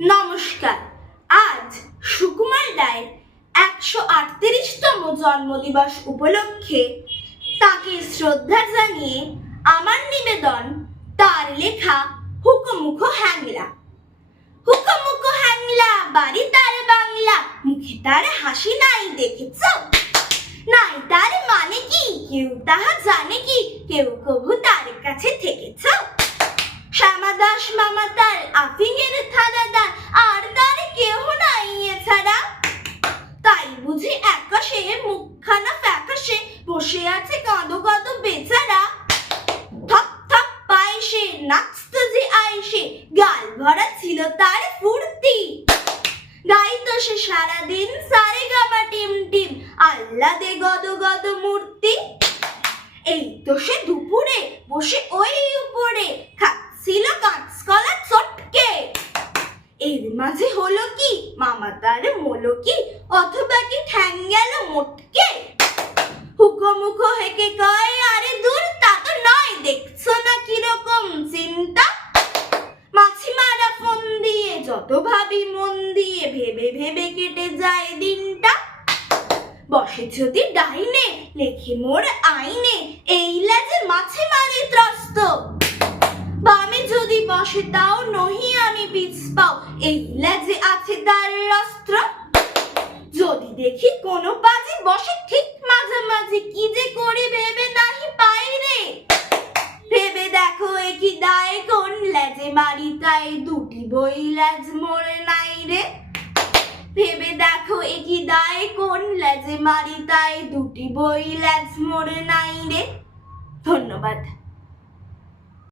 নমস্কার। আজ সুকুমার রায়ের 138তম জন্মদিবস উপলক্ষে তাকে শ্রদ্ধা জানিয়ে আমার নিবেদন তার লেখা হুকোমুখো হ্যাংলা। হুকোমুখো হ্যাংলা, বাড়ি তার বাংলা, মুখে তার হাসি নাই দেখেছ? নাই তার মানে কি কেউ তাহা জানে কি? কেউ কভু তার কাছে থেকেছ? শ্যামাদাস মামা তার আফিংয়ের থানাদার, আর তার কেহ নাই এছাড়া। তাই বুঝি একসে মুখখানা ফ্যাকাশে বসে আছে কাঁদো কাঁদো বেচারা। থপ থপ পায় সে, নাচত যে আইসে, গাল ভরা ছিল তার ফুর্তি। গাইতো সে সারাদিন সারে গামা টিম টিম, আহ্লাদে গদ গদ মূর্তি। এই তো সে দুপুরে বসে ওই উপরে খাচ্ছিল কাঁচকলা চটকে। এর মাঝে হলো কি মামা তার মোলো কি, অথবা কি ঠ্যাং গেল মোটকে। হুকোমুখো হেকে কয়, আরে দূর তা তো নয়, দেখছো না কিরকম চিন্তা। মাছি মারা ফোন দিয়ে যত ভাবি মন দিয়ে, ভেবে ভেবে কেটে যায় দিনটা। বসে যদি ডাইনে লেখে মোর আইনে, এই লাজে মাছে মারি ত্রস্ত। বামে যদি বসে তাও নহি আমি বীজ পাও, এই লাজে আছে তার অস্ত্র। যদি দেখি কোনো বাজে বসে ঠিক মাঝামাঝি, কি যে করি ভেবে নাহি পাই রে। ভেবে দেখো এ কি দায়, কোন লাজে মারি তাই দুটি বই লাজ মোরে নাই রে। ভেবে দেখো এ কি দায়, কোন লাজে মারি তাই দুটি বই লাজ মোরে নাই রে। ধন্যবাদ।